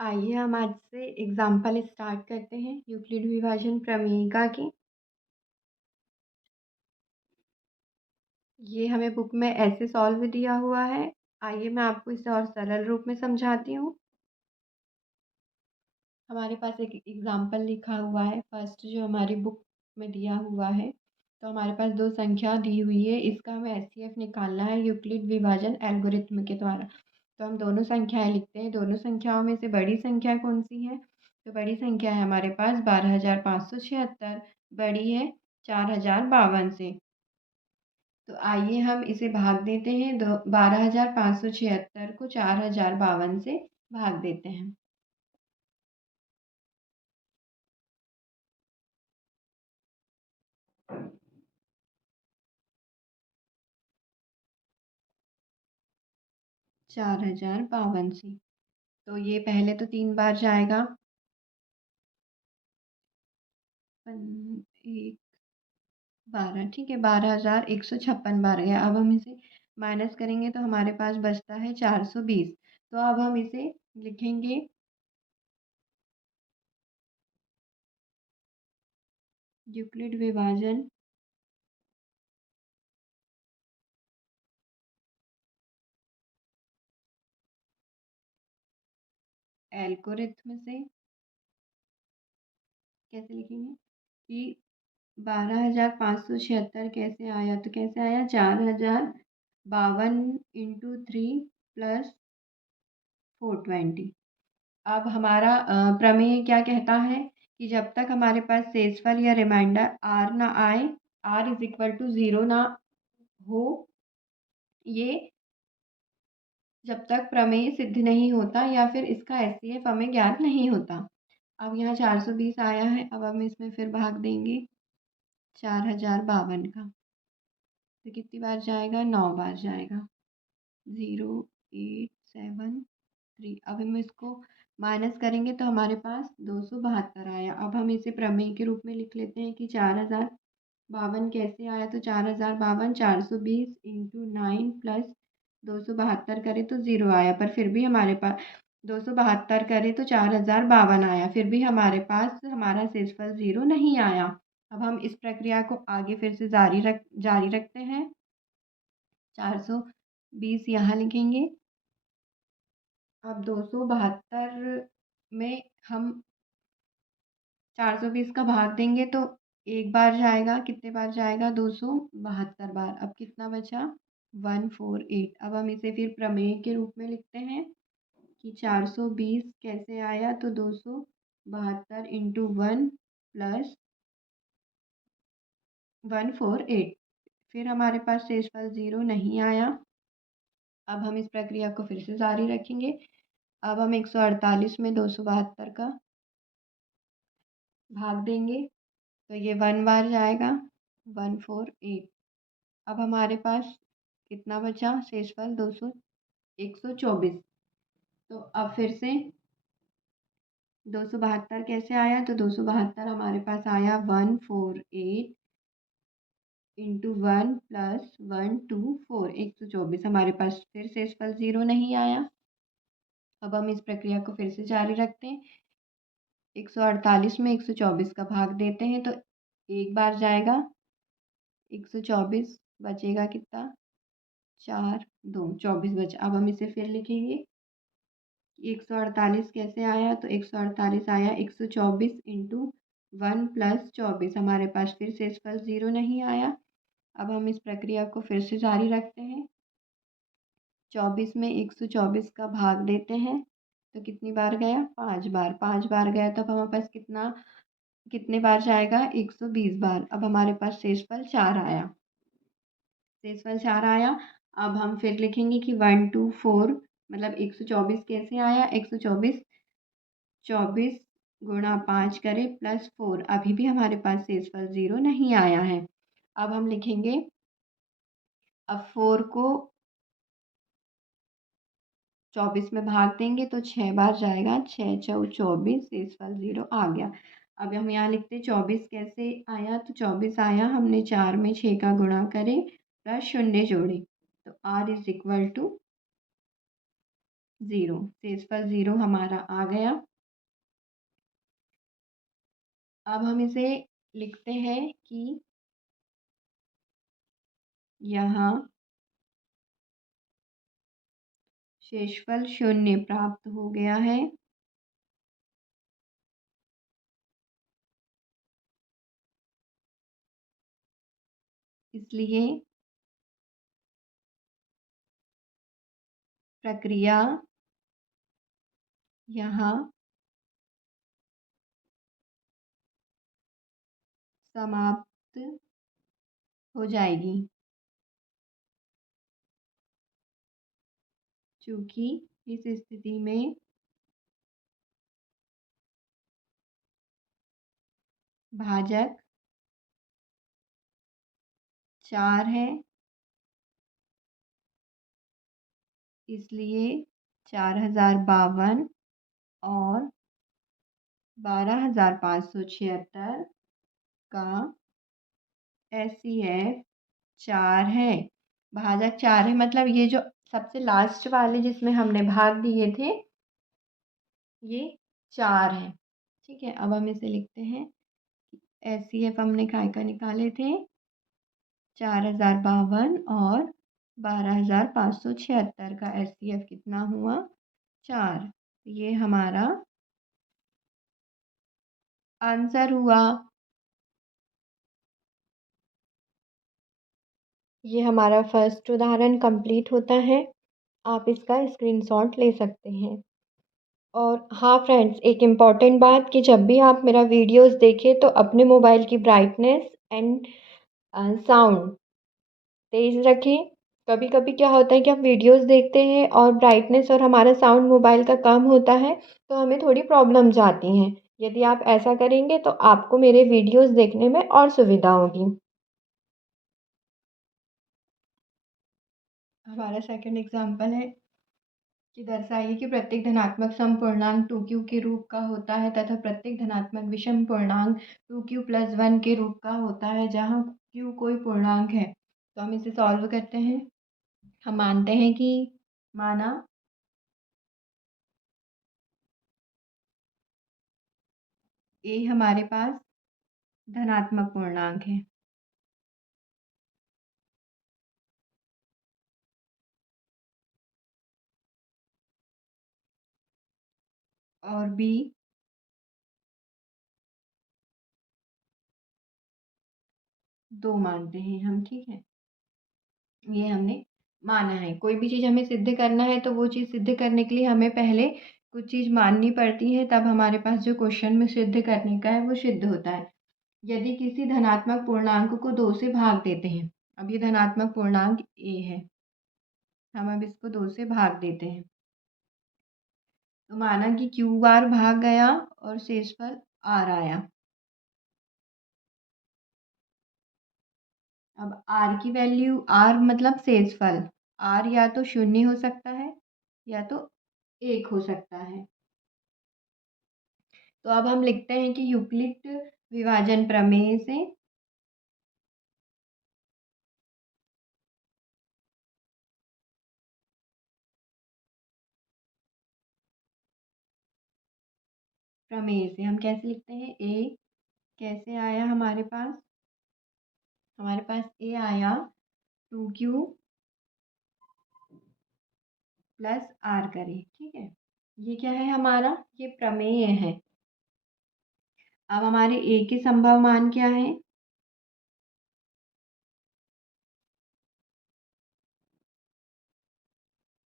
आइए हम आज से एग्जाम्पल स्टार्ट करते हैं यूक्लिड विभाजन प्रमेयिका की। ये हमें बुक में ऐसे सॉल्व दिया हुआ है। आइए मैं आपको इसे और सरल रूप में समझाती हूँ। हमारे पास एक एग्जाम्पल लिखा हुआ है फर्स्ट जो हमारी बुक में दिया हुआ है। तो हमारे पास दो संख्या दी हुई है, इसका हमें एचसीएफ निकालना है यूक्लिड विभाजन एल्गोरिथम के द्वारा। तो हम दोनों संख्याएं लिखते हैं। दोनों संख्याओं में से बड़ी संख्या कौन सी है? तो बड़ी संख्या है हमारे पास 12,576, बड़ी है 4,052 से। तो आइए हम इसे भाग देते हैं। 12,576 को 4,052 से भाग देते हैं। 4,052 से तो ये पहले तो 3 बार जाएगा। एक 12, ठीक है, 12,156 बार गया। अब हम इसे माइनस करेंगे तो हमारे पास बचता है 420। तो अब हम इसे लिखेंगे यूक्लिड विभाजन एल्गोरिथम से। कैसे लिखेंगे कि 12,576 कैसे आया? तो कैसे आया? 4,052 इंटू 3 प्लस 420। अब हमारा प्रमेय क्या कहता है कि जब तक हमारे पास शेषफल या रिमाइंडर आर ना आए, आर इज इक्वल टू 0 ना हो, ये जब तक प्रमेय सिद्ध नहीं होता या फिर इसका एचसीएफ हमें ज्ञात नहीं होता। अब यहाँ 420 आया है, अब हम इसमें फिर भाग देंगे 4,052 का। तो कितनी बार जाएगा? 9 बार जाएगा। 0,873। अब हम इसको माइनस करेंगे तो हमारे पास 272 आया। अब हम इसे प्रमेय के रूप में लिख लेते हैं कि 4,052 कैसे आया? तो 4,052 420 इंटू 9 प्लस 272 करें तो 0 आया, पर फिर भी हमारे पास 272 करें तो 4,052 आया, फिर भी हमारे पास हमारा शेषफल 0 नहीं आया। अब हम इस प्रक्रिया को आगे फिर से जारी रखते हैं। 420 यहाँ लिखेंगे। अब 272 में हम 420 का भाग देंगे तो एक बार जाएगा। कितने बार जाएगा? 272 बार। अब कितना बचा? 148। अब हम इसे फिर प्रमेय के रूप में लिखते हैं कि 420 कैसे आया? तो 272 इंटू 1 प्लस 148। फिर हमारे पास शेषफल 0 नहीं आया। अब हम इस प्रक्रिया को फिर से जारी रखेंगे। अब हम 148 में 272 का भाग देंगे तो ये 1 बार जाएगा। 148। अब हमारे पास कितना बचा शेषफल? 124। तो अब फिर से 272 कैसे आया? तो 272 हमारे पास आया 148 इंटू 1 प्लस 124, 124। हमारे पास फिर शेषफल 0 नहीं आया। अब हम इस प्रक्रिया को फिर से जारी रखते हैं। 148 में 124 का भाग देते हैं तो एक बार जाएगा। 124 बचेगा कितना? 4 2 24 बचा। अब हम इसे फिर लिखेंगे। 148 कैसे आया? तो 148 आया 124 इंटू 1 प्लस 24। हमारे पास फिर शेषफल 0 नहीं आया। अब हम इस प्रक्रिया को फिर से जारी रखते हैं। 24 में 124 का भाग देते हैं तो कितनी बार गया? 5 बार। 5 बार गया तो अब हमारे पास कितने बार जाएगा? 120 बार। अब हमारे पास शेषफल 4 आया। शेषफल 4 आया। अब हम फिर लिखेंगे कि 124 मतलब 124 कैसे आया? 124 24 गुणा 5 करें प्लस 4। अभी भी हमारे पास शेषफल 0 नहीं आया है। अब हम लिखेंगे, अब 4 को 24 में भाग देंगे तो 6 बार जाएगा। 6 चौ 24, शेषफल 0 आ गया। अब हम यहाँ लिखते 24 कैसे आया? तो 24 आया, हमने 4 में 6 का गुणा करे प्लस शून्य जोड़े तो r is equal to zero, शेषफल ज़ीरो हमारा आ गया। अब हम इसे लिखते हैं कि यहाँ शेषफल शून्य प्राप्त हो गया है। इसलिए प्रक्रिया यहाँ समाप्त हो जाएगी, क्योंकि इस स्थिति में भाजक 4 है, इसलिए 4052 और 12576 का SCF 4 है। भाजक 4 है, मतलब ये जो सबसे लास्ट वाले जिसमें हमने भाग दिए थे ये 4 है। ठीक है, अब हम इसे लिखते हैं। SCF हमने काय का निकाले थे 4052 और 12576 का SCF कितना हुआ 4। ये हमारा आंसर हुआ। ये हमारा फर्स्ट उदाहरण कंप्लीट होता है। आप इसका स्क्रीनशॉट ले सकते हैं। और हाँ फ्रेंड्स, एक इम्पॉर्टेंट बात कि जब भी आप मेरा वीडियोस देखें तो अपने मोबाइल की ब्राइटनेस एंड साउंड तेज़ रखें। कभी कभी क्या होता है कि हम वीडियोस देखते हैं और ब्राइटनेस और हमारा साउंड मोबाइल का कम होता है तो हमें थोड़ी प्रॉब्लम्स आती हैं। यदि आप ऐसा करेंगे तो आपको मेरे वीडियोस देखने में और सुविधा होगी। हमारा सेकंड एग्जाम्पल है कि दर्शाइए कि प्रत्येक धनात्मक सम पूर्णांक 2q के रूप का होता है तथा प्रत्येक धनात्मक विषम पूर्णांक 2q + 1 के रूप का होता है जहाँ q कोई पूर्णांक है। तो हम इसे सॉल्व करते हैं। हम मानते हैं कि माना a हमारे पास धनात्मक पूर्णांक है और b 2 मानते हैं हम। ठीक है, ये हमने माना है। कोई भी चीज़ हमें सिद्ध करना है तो वो चीज़ सिद्ध करने के लिए हमें पहले कुछ चीज़ माननी पड़ती है, तब हमारे पास जो क्वेश्चन में सिद्ध करने का है वो सिद्ध होता है। यदि किसी धनात्मक पूर्णांक को 2 से भाग देते हैं, अब ये धनात्मक पूर्णांक a है, हम अब इसको 2 से भाग देते हैं तो माना कि q बार भाग गया और शेषफल r आया। अब r की वैल्यू, r मतलब शेषफल, r या तो 0 हो सकता है या तो 1 हो सकता है। तो अब हम लिखते हैं कि यूक्लिड विभाजन प्रमेय से हम कैसे लिखते हैं, a कैसे आया हमारे पास, a आया 2q + r करें। ठीक है, ये क्या है हमारा, ये प्रमेय है। अब हमारे a के संभव मान क्या है,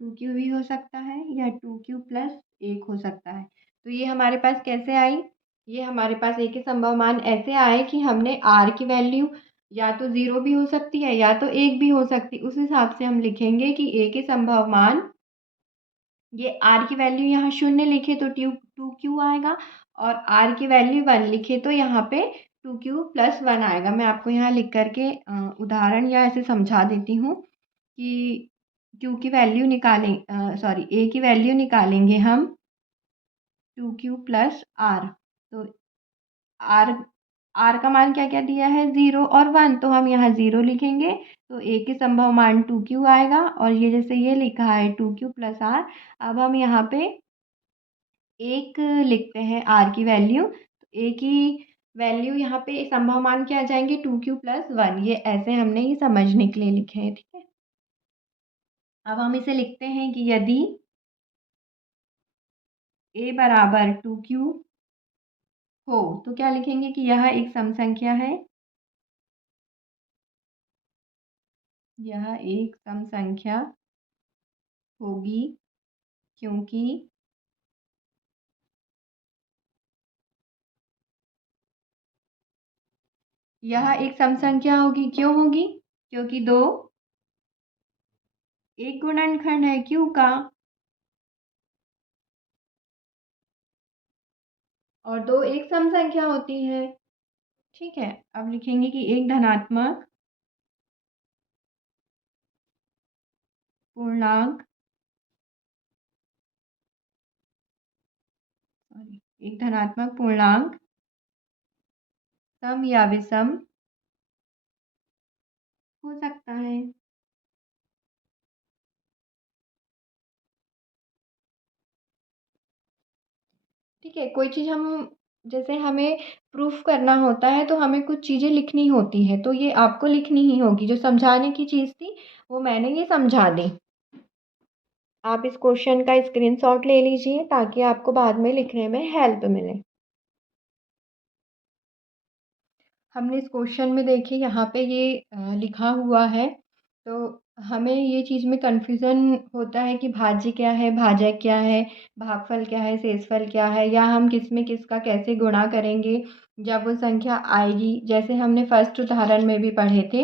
2q भी हो सकता है या 2q + 1 हो सकता है। तो ये हमारे पास कैसे आई, ये हमारे पास a के संभव मान ऐसे आए कि हमने r की वैल्यू या तो 0 भी हो सकती है या तो 1 भी हो सकती, उस हिसाब से हम लिखेंगे कि a के संभव मान, ये r की वैल्यू यहाँ 0 लिखे तो 2q आएगा और r की वैल्यू 1 लिखे तो यहाँ पे 2q + 1 आएगा। मैं आपको यहाँ लिख करके उदाहरण या ऐसे समझा देती हूँ कि q की वैल्यू निकालें, सॉरी a की वैल्यू निकालेंगे हम 2q + r। तो r आर का मान क्या क्या दिया है, 0 और 1, तो हम यहाँ 0 लिखेंगे। तो ए के संभव मान 2q आएगा, और ये जैसे ये लिखा है 2q प्लस आर। अब हम यहाँ पे एक लिखते हैं आर की वैल्यू, तो ए की वैल्यू यहाँ पे संभव मान क्या आ जाएंगे, 2q प्लस 1। ये ऐसे हमने ये समझने के लिए लिखे हैं, ठीक है। अब हम इसे लिखते हैं कि यदि a बराबर 2q हो, तो क्या लिखेंगे कि यह एक सम संख्या है, यह एक सम संख्या होगी, क्योंकि यह एक सम संख्या होगी। क्यों होगी, क्योंकि दो एक गुणनखंड है q का, और दो एक सम संख्या होती है, ठीक है। अब लिखेंगे कि एक धनात्मक पूर्णांक, एक धनात्मक पूर्णांक सम या विषम हो सकता है। ठीक है, कोई चीज़ हम जैसे हमें प्रूफ करना होता है, तो हमें कुछ चीज़ें लिखनी होती है, तो ये आपको लिखनी ही होगी। जो समझाने की चीज़ थी वो मैंने ये समझा दी। आप इस क्वेश्चन का स्क्रीनशॉट ले लीजिए ताकि आपको बाद में लिखने में हेल्प मिले। हमने इस क्वेश्चन में देखिए यहाँ पे ये लिखा हुआ है, तो हमें ये चीज़ में कन्फ्यूज़न होता है कि भाज्य क्या है, भाजक क्या है, भागफल क्या है, शेषफल क्या है, या हम किस में किसका कैसे गुणा करेंगे जब वो संख्या आएगी। जैसे हमने फर्स्ट उदाहरण में भी पढ़े थे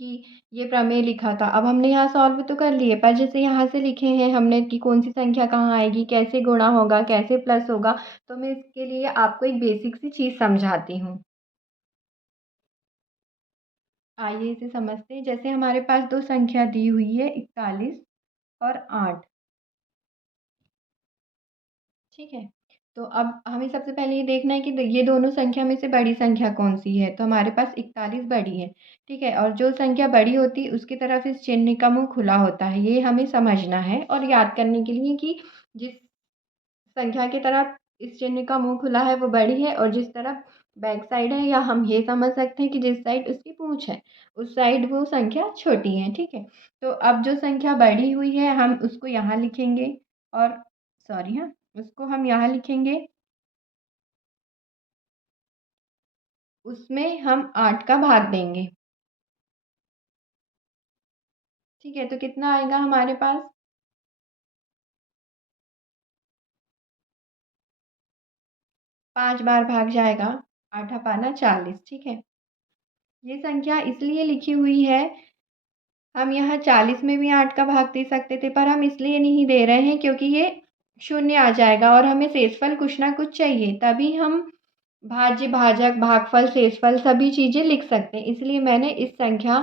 कि ये प्रमेय लिखा था। अब हमने यहाँ सॉल्व तो कर लिए, पर जैसे यहाँ से लिखे हैं हमने कि कौन सी संख्या कहाँ आएगी, कैसे गुणा होगा, कैसे प्लस होगा, तो मैं इसके लिए आपको एक बेसिक सी चीज़ समझाती हूँ। आइए इसे समझते हैं। जैसे हमारे पास दो संख्या दी हुई है, 41 और 8, ठीक है। तो अब हमें सबसे पहले ये देखना है कि ये दोनों संख्या में से बड़ी संख्या कौन सी है, तो हमारे पास 41 बड़ी है, ठीक है। और जो संख्या बड़ी होती है उसकी तरफ इस चिन्ह का मुंह खुला होता है, ये हमें समझना है और याद करने के लिए कि जिस संख्या की तरफ इस चिन्ह का मुंह खुला है वो बड़ी है, और जिस तरफ बैक साइड है, या हम ये समझ सकते हैं कि जिस साइड उसकी पूंछ है उस साइड वो संख्या छोटी है, ठीक है। तो अब जो संख्या बड़ी हुई है हम उसको यहाँ लिखेंगे, और सॉरी हाँ, उसको हम यहाँ लिखेंगे, उसमें हम 8 का भाग देंगे, ठीक है। तो कितना आएगा हमारे पास, 5 बार भाग जाएगा, 8 पाना 40, ठीक है। ये संख्या इसलिए लिखी हुई है, हम यहाँ 40 में भी 8 का भाग दे सकते थे, पर हम इसलिए नहीं दे रहे हैं क्योंकि ये शून्य आ जाएगा और हमें शेषफल कुछ ना कुछ चाहिए, तभी हम भाज्य, भाजक, भागफल, शेषफल सभी चीज़ें लिख सकते हैं। इसलिए मैंने इस संख्या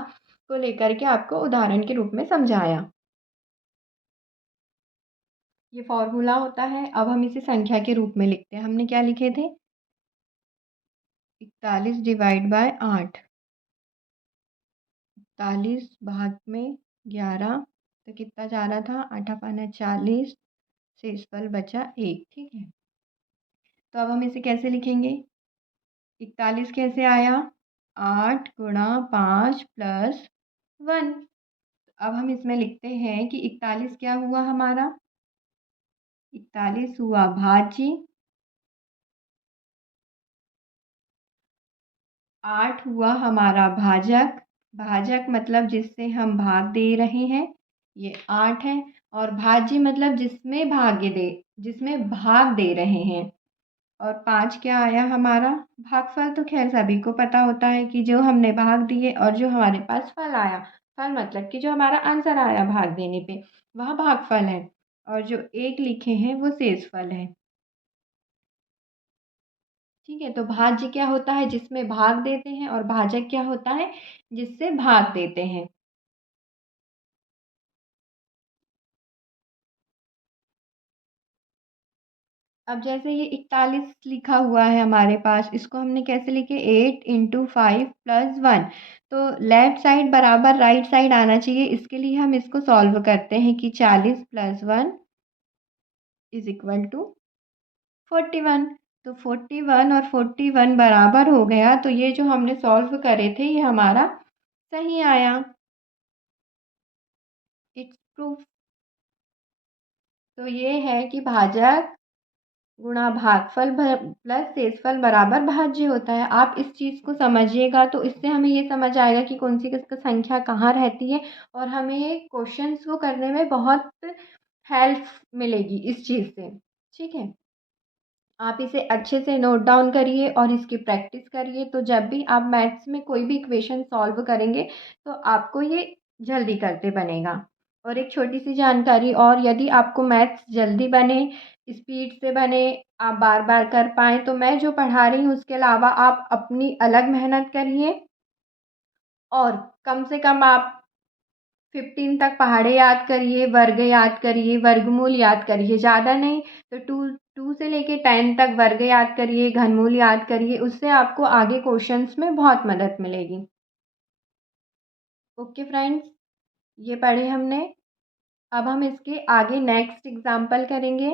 को लेकर के आपको उदाहरण के रूप में समझाया। ये फॉर्मूला होता है। अब हम इसे संख्या के रूप में लिखते हैं। हमने क्या लिखे थे, 41 डिवाइड बाय 8, 41 भाग में 11, तो कितना जा रहा था, 8 पाना 40, शेषफल बचा 1, ठीक है। तो अब हम इसे कैसे लिखेंगे, 41 कैसे आया, 8 गुणा 5 प्लस 1। अब हम इसमें लिखते हैं कि 41 क्या हुआ हमारा, 41 हुआ भाज्य, 8 हुआ हमारा भाजक, भाजक मतलब जिससे हम भाग दे रहे हैं, ये 8 है, और भाज्य मतलब जिसमें भाग दे रहे हैं, और 5 क्या आया हमारा, भागफल। तो खैर सभी को पता होता है कि जो हमने भाग दिए और जो हमारे पास फल आया, फल मतलब कि जो हमारा आंसर आया भाग देने पे, वह भागफल है, और जो एक लिखे हैं वो शेषफल है, ठीक है। तो भाज्य क्या होता है, जिसमें भाग देते हैं, और भाजक क्या होता है, जिससे भाग देते हैं। अब जैसे ये 41 लिखा हुआ है हमारे पास, इसको हमने कैसे लिखे 8 इंटू 5 प्लस 1। तो लेफ्ट साइड बराबर राइट साइड आना चाहिए, इसके लिए हम इसको सॉल्व करते हैं कि 40 प्लस 1 इज इक्वल टू 41। तो 41 और 41 बराबर हो गया, तो ये जो हमने सॉल्व करे थे ये हमारा सही आया। It's proof. तो ये है कि भाजक गुणा भागफल प्लस शेषफल बराबर भाज्य होता है। आप इस चीज़ को समझिएगा तो इससे हमें ये समझ आएगा कि कौन सी किसका संख्या कहाँ रहती है, और हमें ये क्वेश्चंस को करने में बहुत हेल्प मिलेगी इस चीज़ से। ठीक है, आप इसे अच्छे से नोट डाउन करिए और इसकी प्रैक्टिस करिए, तो जब भी आप मैथ्स में कोई भी इक्वेशन सॉल्व करेंगे तो आपको ये जल्दी करते बनेगा। और एक छोटी सी जानकारी और, यदि आपको मैथ्स जल्दी बने, स्पीड से बने, आप बार बार कर पाएँ, तो मैं जो पढ़ा रही हूँ उसके अलावा आप अपनी अलग मेहनत करिए, और कम से कम आप 15 तक पहाड़े याद करिए, वर्ग याद करिए, वर्गमूल याद करिए, ज़्यादा नहीं तो टू टू से लेके 10 तक वर्ग याद करिए, घनमूल याद करिए, उससे आपको आगे क्वेश्चंस में बहुत मदद मिलेगी। ओके फ्रेंड्स, ये पढ़े हमने। अब हम इसके आगे नेक्स्ट एग्जाम्पल करेंगे।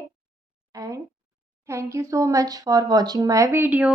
And thank you so much for watching my video.